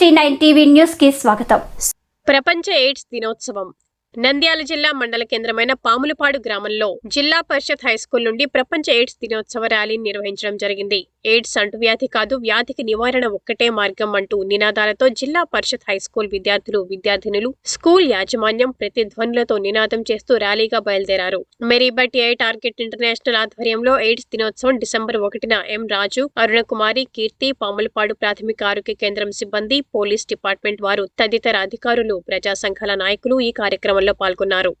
HT9 TV news కి స్వాగతం. ప్రపంచ ఎయిడ్స్ దినోత్సవం నంద్యాల జిల్లా మండల కేంద్రమైన పాములపాడు గ్రామంలో జిల్లా పరిషత్ హైస్కూల్ నుండి ప్రపంచ ఎయిడ్స్ దినోత్సవ ర్యాలీని నిర్వహించడం జరిగింది. ఎయిడ్స్ అంటువ్యాధి కాదు, వ్యాధికి నివారణ ఒక్కటే మార్గం అంటూ నినాదాలతో జిల్లా పరిషత్ హైస్కూల్ విద్యార్థులు, విద్యార్థినులు, స్కూల్ యాజమాన్యం ప్రతిధ్వనులతో నినాదం చేస్తూ ర్యాలీగా బయలుదేరారు. మెరీబట్ ఏ టార్గెట్ ఇంటర్నేషనల్ ఆధ్వర్యంలో ఎయిడ్స్ దినోత్సవం డిసెంబర్ 1న ఎం రాజు, అరుణకుమారి, కీర్తి, పాములపాడు ప్రాథమిక ఆరోగ్య కేంద్రం సిబ్బంది, పోలీస్ డిపార్ట్మెంట్ వారు తదితర అధికారులు, ప్రజా సంఘాల నాయకులు ఈ కార్యక్రమంలో పాల్గొన్నారు.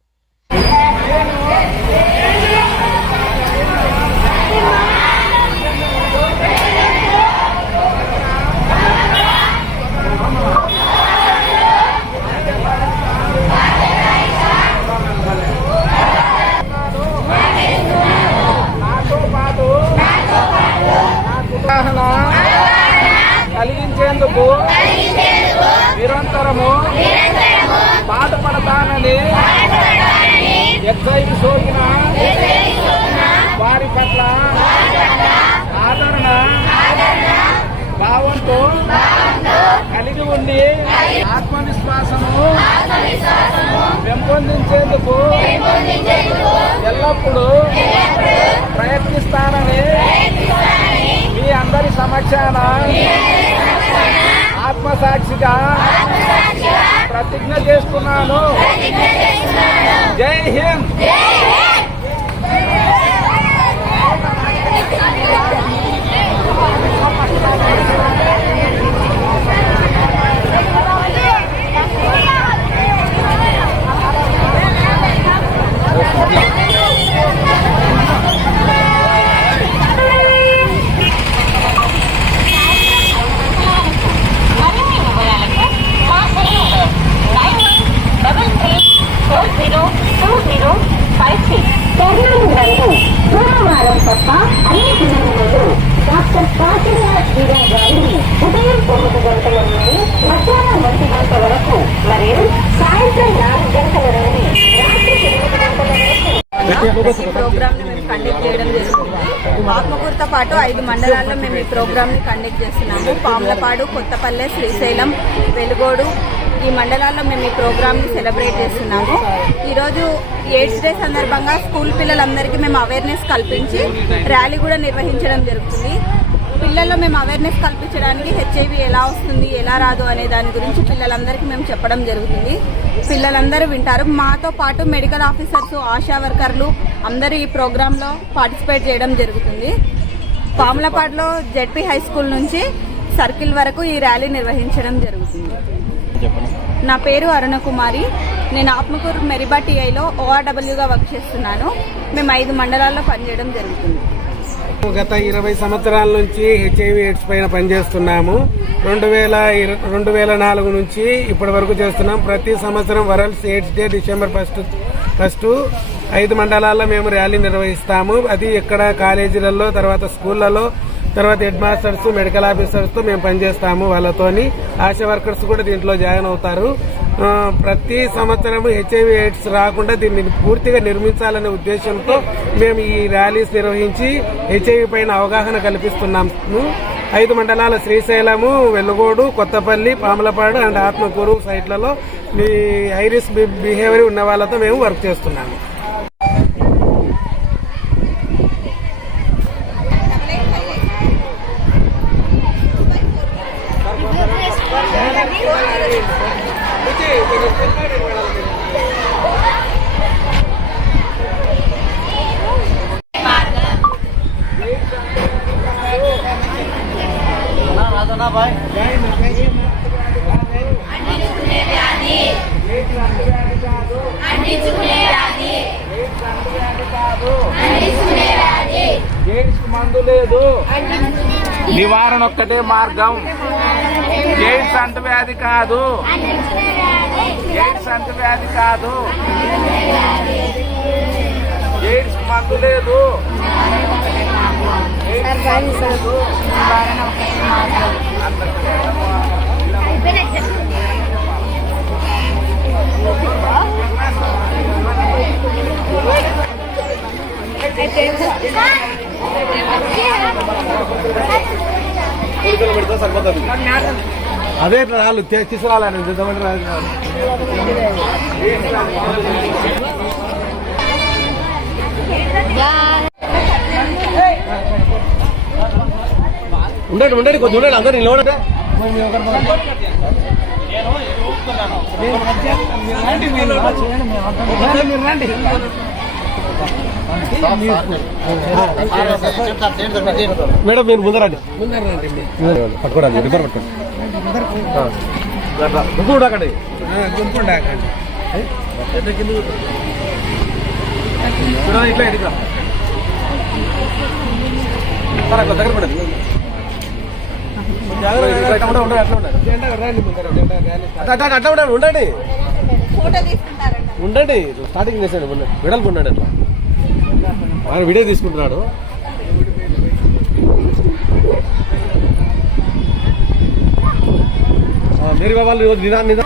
కలిగించేందుకు నిరంతరము పాటుపడతానని ఎక్సైజ్ సోకిన వారి పట్ల ఆదరణ భావంతో కలిగి ఉండి ఆత్మవిశ్వాసము పెంపొందించేందుకు ఎల్లప్పుడూ ప్రయత్నిస్తానని మీ అందరి సమక్షాన ఆత్మసాక్షిగా ప్రతిజ్ఞ చేస్తున్నాను. జై హింద్. ఈ ప్రోగ్రామ్ ని మేము కండక్ట్ చేయడం జరుగుతుంది. ఆత్మకూరుతో పాటు 5 మండలాల్లో మేము ఈ ప్రోగ్రామ్ ని కండక్ట్ చేస్తున్నాము. పాములపాడు, కొత్తపల్లె, శ్రీశైలం, వెలుగోడు ఈ మండలాల్లో మేము ఈ ప్రోగ్రామ్ ని సెలబ్రేట్ చేస్తున్నాము. ఈరోజు ఎయిడ్స్ డే సందర్భంగా స్కూల్ పిల్లలందరికీ మేము అవేర్నెస్ కల్పించి ర్యాలీ కూడా నిర్వహించడం జరుగుతుంది. పిల్లల్లో మేము అవేర్నెస్ కల్పించడానికి HIV ఎలా వస్తుంది, ఎలా రాదు అనే దాని గురించి పిల్లలందరికీ మేము చెప్పడం జరుగుతుంది. పిల్లలందరూ వింటారు. మాతో పాటు మెడికల్ ఆఫీసర్స్, ఆశా వర్కర్లు అందరూ ఈ ప్రోగ్రాంలో పార్టిసిపేట్ చేయడం జరుగుతుంది. పాములపాడులో ZP హై స్కూల్ నుంచి సర్కిల్ వరకు ఈ ర్యాలీ నిర్వహించడం జరుగుతుంది. నా పేరు అరుణకుమారి. నేను ఆత్మకూరు మెరీబట్ టీఐలో ORWగా వర్క్ చేస్తున్నాను. మేము 5 మండలాల్లో పనిచేయడం జరుగుతుంది. గత 20 సంవత్సరాల నుంచి HIV ఎయిడ్స్ పైన పనిచేస్తున్నాము. 2004 నుంచి ఇప్పటి వరకు చేస్తున్నాం. ప్రతి సంవత్సరం world AIDS day December first 5 మండలాల్లో మేము ర్యాలీ నిర్వహిస్తాము. అది ఇక్కడ కాలేజీలలో, తర్వాత స్కూళ్లలో, తర్వాత హెడ్ మాస్టర్స్, మెడికల్ ఆఫీసర్స్ తో మేము పనిచేస్తాము. వాళ్ళతోని ఆశా వర్కర్స్ కూడా దీంట్లో జాయిన్ అవుతారు. ప్రతి సంవత్సరం HIV ఎయిడ్స్ రాకుండా దీన్ని పూర్తిగా నిర్మించాలనే ఉద్దేశంతో మేము ఈ ర్యాలీస్ నిర్వహించి HIV పైన అవగాహన కల్పిస్తున్నాము. 5 మండలాల శ్రీశైలము, వెలుగోడు, కొత్తపల్లి, పాములపాడు అండ్ ఆత్మకూరు సైట్లలో ఈ హైరిస్క్ బిహేవియర్ ఉన్న వాళ్ళతో మేము వర్క్ చేస్తున్నాము. ఎయిడ్స్ మందు లేదు, నివారణ ఒక్కటే మార్గం. ఎయిడ్స్ అంటువ్యాధి కాదు, ఎయిడ్స్ అంటువ్యాధి కాదు. ఎయిడ్స్ మందు లేదు, ఎయిడ్స్ లేదు, నివారణ ఒక్కటే మార్గం. పెడతా సరిపోతుంది. అదే రాళ్ళు తీసుకురాలని చూద్దామంటే రాదు. ఉండండి ఉండండి కొంచెం ఉండండి అందరు నిలబడండి. మేడం మీరు ముందరండి పట్టుకోరండి రిపేర్ పట్టుకోండి గుంపు ఉండాకండి గుంపు ఉండాకండి ఇట్లా ఇట్లా దగ్గర పడదు అట్లా ఉండండి ఉండండి ఉండండి స్టార్టింగ్ చేసాడు విడల్పు ఉండండి అట్లా ఆయన వీడియో తీసుకుంటున్నాడు. మీరు వాళ్ళు నిదా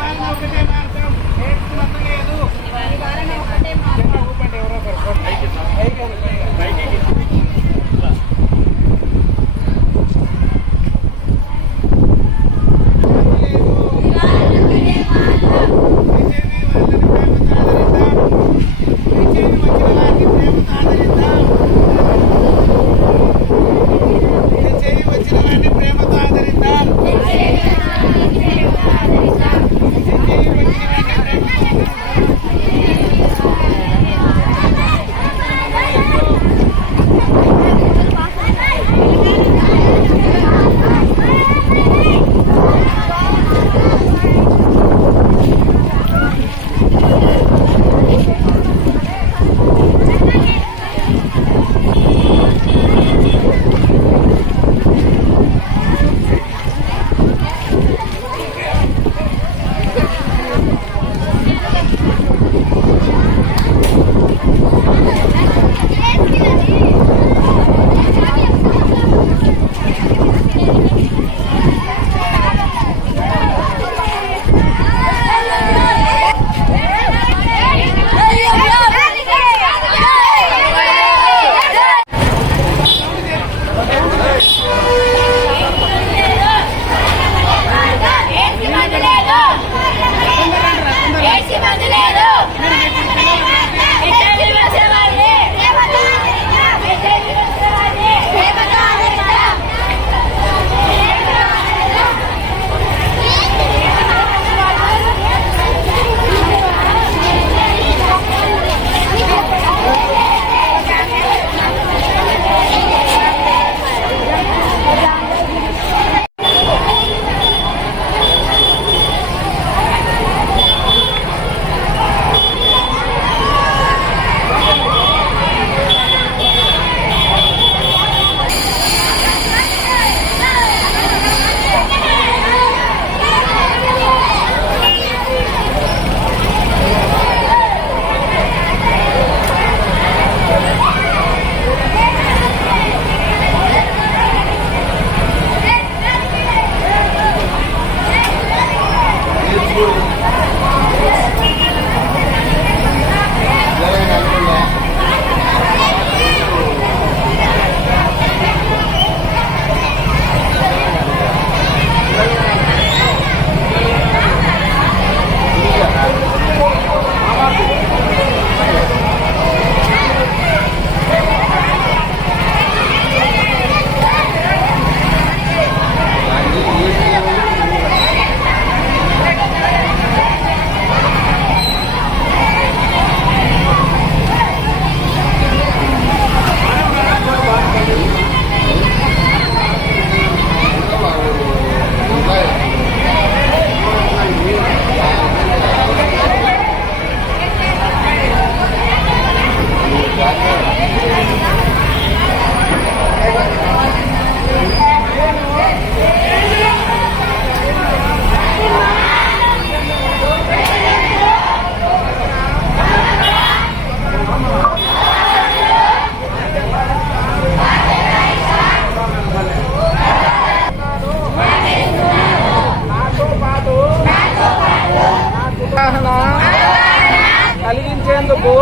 కలిగించేందుకు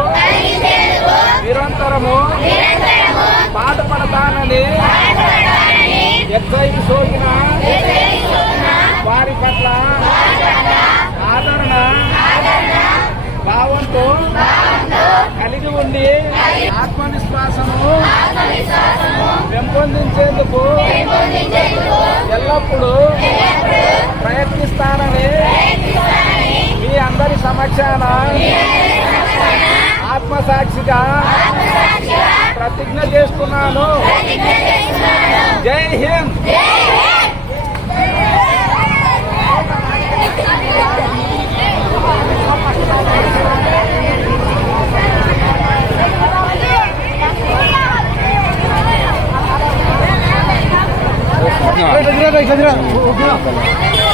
నిరంతరము పాటుపడతానని ఎక్సైజ్ సోకిన వారి పట్ల ఆదరణ భావంతో కలిగి ఉండి ఆత్మవిశ్వాసము పెంపొందించేందుకు ఎల్లప్పుడూ ప్రయత్నిస్తానని మీ అందరి సమక్షాన ఆత్మసాక్షిగా ప్రతిజ్ఞ చేస్తున్నాను. జై హింద్. हाँ।